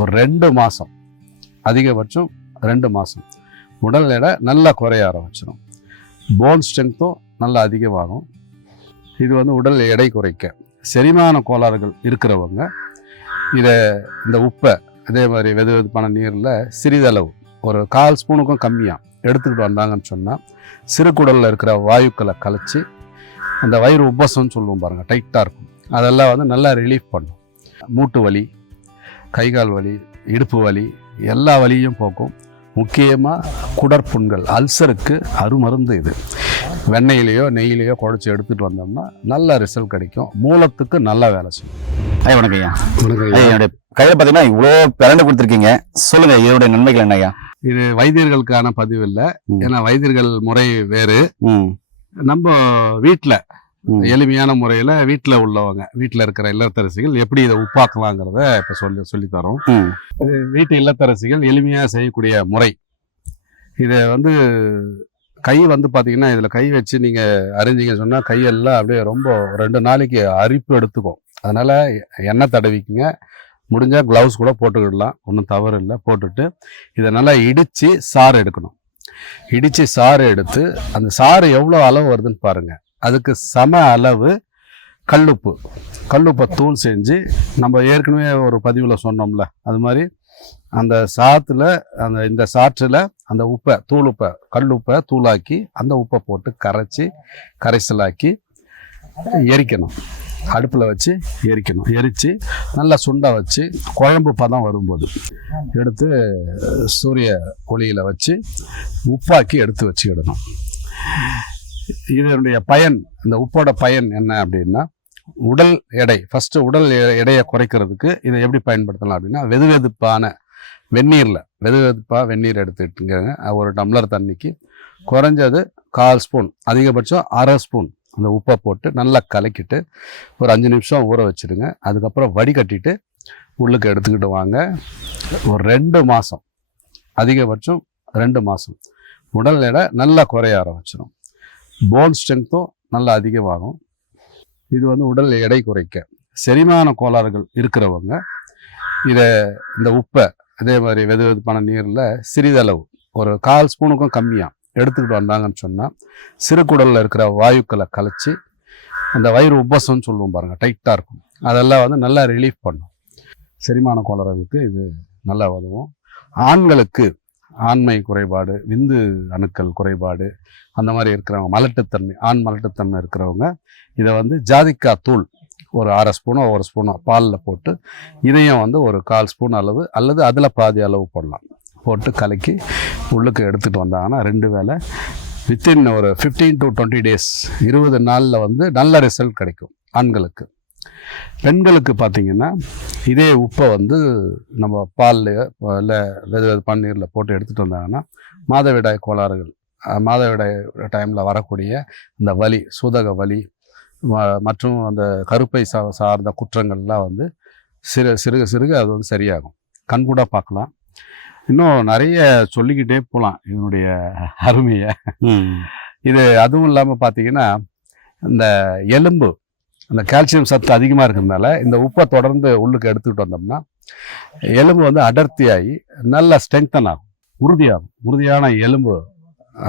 ஒரு ரெண்டு மாதம் அதிகபட்சம் ரெண்டு மாதம் உடல் எடை நல்லா குறைய ஆரம்பிச்சிடும் போன் ஸ்ட்ரென்த்தும் நல்லா அதிகமாகும். இது வந்து உடல் எடை குறைக்க. செரிமான கோளாறுகள் இருக்கிறவங்க இதை இந்த உப்பை அதே மாதிரி வெது வெதுப்பான நீரில் சிறிதளவு ஒரு கால் ஸ்பூனுக்கும் கம்மியாக எடுத்துக்கிட்டு வந்தாங்கன்னு சொன்னால் சிறுகுடலில் இருக்கிற வாயுக்களை கலைச்சி அந்த வயிறு உப்பசம்னு சொல்லுவோம் பாருங்கள் டைட்டாக இருக்கும். அதெல்லாம் வந்து நல்லா ரிலீஃப் பண்ணும். மூட்டு வலி கை கால் வலி இடுப்பு வலி எல்லா வலியும் போக்கும். முக்கியமாக குடற்புண்கள் அல்சருக்கு அருமருந்து இது. வெண்ணெயிலையோ நெய்யிலையோ குழச்சி எடுத்துகிட்டு வந்தோம்னா நல்ல ரிசல்ட் கிடைக்கும். மூலத்துக்கு நல்லா வேலை செய்யும். ஐயா வணக்கம் ஐயா. என்னுடைய கையில பாத்தீங்கன்னா இவ்வளோ பிறண்டு கொடுத்துருக்கீங்க. சொல்லுங்க இதோடைய நன்மைகள் என்ன ஐயா? இது வைத்தியர்களுக்கான பதிவு இல்லை. ஏன்னா வைத்தியர்கள் முறை வேறு. ம். நம்ம வீட்டில். எளிமையான முறையில் வீட்டில் உள்ளவங்க வீட்டில் இருக்கிற இல்லத்தரசிகள் எப்படி இதை உப்பாக்கலாங்கிறத இப்போ சொல்லி சொல்லித்தரோம் வீட்டு இல்லத்தரசிகள் எளிமையாக செய்யக்கூடிய முறை. இதை வந்து கை வந்து பார்த்தீங்கன்னா இதில் கை வச்சு நீங்கள் அறிஞ்சிங்க சொன்னால் கையெல்லாம் அப்படியே ரொம்ப ரெண்டு நாளைக்கு அரிப்பு எடுத்துக்கும். அதனால் எண்ணெய் தடவிக்குங்க. முடிஞ்சால் க்ளவுஸ் கூட போட்டுக்கிடலாம். ஒன்றும் தவறு இல்லை. போட்டுட்டு இதை நல்லா இடித்து சாறு எடுக்கணும். இடித்து சாறு எடுத்து அந்த சாறு எவ்வளோ அளவு வருதுன்னு பாருங்கள் அதுக்கு சம அளவு கல்லுப்பு. கல்லுப்பை தூள் செஞ்சு நம்ம ஏற்கனவே ஒரு பதிவில் சொன்னோம்ல அது மாதிரி அந்த சாத்தில் அந்த இந்த சாற்றில் அந்த உப்பை தூள் உப்பை கல் உப்பை தூளாக்கி அந்த உப்பை போட்டு கரைச்சி கரைசலாக்கி எரிக்கணும். அடுப்பில் வச்சு எரிக்கணும். எரித்து நல்லா சுண்டை வச்சு குழம்பு பதம் வரும்போது எடுத்து சூரிய ஒளியில் வச்சு உப்பாக்கி எடுத்து வச்சுக்கிடணும். இதனுடைய பயன் இந்த உப்போட பயன் என்ன அப்படின்னா உடல் எடை ஃபஸ்ட்டு உடல் எ- எடையை குறைக்கிறதுக்கு இதை எப்படி பயன்படுத்தலாம் அப்படின்னா வெது வெதுப்பான வெந்நீரில் வெது வெதுப்பாக வெந்நீர் எடுத்துக்கிட்டுங்க ஒரு டம்ளர் தண்ணிக்கு குறைஞ்சது கால் ஸ்பூன் அதிகபட்சம் அரை ஸ்பூன் அந்த உப்பை போட்டு நல்லா கலக்கிட்டு ஒரு அஞ்சு நிமிஷம் ஊற வச்சுடுங்க. அதுக்கப்புறம் வடிகட்டிட்டு உள்ளுக்கு எடுத்துக்கிட்டு வாங்க. ஒரு ரெண்டு மாதம் அதிகபட்சம் ரெண்டு மாதம் உடல் எடை நல்லா குறைய ஆரம்பிச்சிடும் போன் ஸ்ட்ரென்த்தும் நல்லா அதிகமாகும். இது வந்து உடல் எடை குறைக்க. செரிமான கோளாறுகள் இருக்கிறவங்க இதை இந்த உப்பை அதே மாதிரி வெது வெதுப்பான நீரில் சிறிதளவு ஒரு கால் ஸ்பூனுக்கும் கம்மியாக எடுத்துக்கிட்டு வந்தாங்கன்னு சொன்னால் சிறுகுடலில் இருக்கிற வாயுக்களை கலைச்சி அந்த வயிறு உப்பசம்னு சொல்லுவோம் பாருங்கள் டைட்டாக இருக்கும். அதெல்லாம் வந்து நல்லா ரிலீஃப் பண்ணும். செரிமான கோளாறுகளுக்கு இது நல்லா உதவும். ஆண்களுக்கு ஆண்மை குறைபாடு விந்து அணுக்கள் குறைபாடு அந்த மாதிரி இருக்கிறவங்க மலட்டுத்தன்மை ஆண் மலட்டுத்தன்மை இருக்கிறவங்க இதை வந்து ஜாதிக்காய் தூள் ஒரு அரை ஸ்பூனோ ஒரு ஸ்பூனோ பாலில் போட்டு இதையும் வந்து ஒரு கால் ஸ்பூன் அளவு அல்லது அதில் பாதி அளவு போடலாம். போட்டு கலக்கி உள்ளுக்கு எடுத்துகிட்டு வந்தாங்கன்னா ரெண்டு வேளை வித்தின் ஒரு ஃபிஃப்டீன் டு டுவெண்ட்டி டேஸ் இருபது நாளில் வந்து நல்ல ரிசல்ட் கிடைக்கும் ஆண்களுக்கு. பெண்களுக்கு பார்த்தீங்கன்னா இதே உப்பை வந்து நம்ம பால்லையோ இல்லை வெது வெது பன்னீரில் போட்டு எடுத்துகிட்டு வந்தாங்கன்னா மாதவிடாய் கோளாறுகள் மாதவிடாய் டைமில் வரக்கூடிய இந்த வலி சூதக வலி மற்றும் அந்த கருப்பை சா சார்ந்த குற்றங்கள்லாம் வந்து சிறு சிறுக சிறுக அது வந்து சரியாகும். கண்கூட பார்க்கலாம். இன்னும் நிறைய சொல்லிக்கிட்டே போகலாம் இதனுடைய அருமையை. இது அதுவும் இல்லாமல் பார்த்தீங்கன்னா இந்த எலும்பு அந்த கால்சியம் சத்து அதிகமாக இருக்கிறதுனால இந்த உப்பை தொடர்ந்து உள்ளுக்கு எடுத்துக்கிட்டு வந்தோம்னா எலும்பு வந்து அடர்த்தியாகி நல்லா ஸ்ட்ரெங்தன் ஆகும். உறுதியாகும். உறுதியான எலும்பு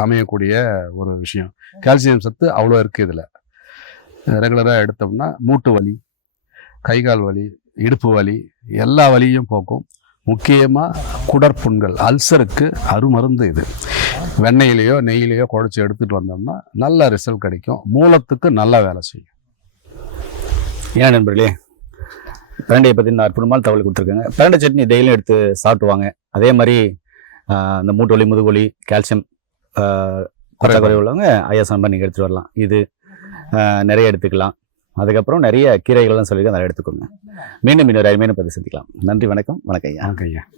அமையக்கூடிய ஒரு விஷயம். கால்சியம் சத்து அவ்வளோ இருக்குது இதில். ரெகுலராக எடுத்தோம்னா மூட்டு வலி கை கால் வலி இடுப்பு வலி எல்லா வலியும் போக்கும். முக்கியமாக குடற்புண்கள் அல்சருக்கு அருமருந்து இது. வெண்ணெயிலையோ நெய்யிலையோ குழச்சி எடுத்துகிட்டு வந்தோம்னா நல்ல ரிசல்ட் கிடைக்கும். மூலத்துக்கு நல்லா வேலை செய்யும். ஏன் நண்பர்களே? பிரண்டையை பற்றி நான் அற்புதமான தகவல் கொடுத்துருக்காங்க. பிரண்டை சட்னி டெய்லியும் எடுத்து சாப்பிடுவாங்க அதே மாதிரி இந்த மூட்டு வலி முதுகுவலி கால்சியம் குறைபாடு உள்ளவங்க ஐஎஸ்எம் நீங்கள் எடுத்துகிட்டு வரலாம். இது நிறைய எடுத்துக்கலாம். அதுக்கப்புறம் நிறைய கீரைகள்லாம் சொல்லியிருக்கேன் அதை எடுத்துக்கோங்க. மீண்டும் இன்னொரு அருமையான பதிவு சந்திக்கலாம். நன்றி வணக்கம் வணக்கம் ஐயா. ஐயா.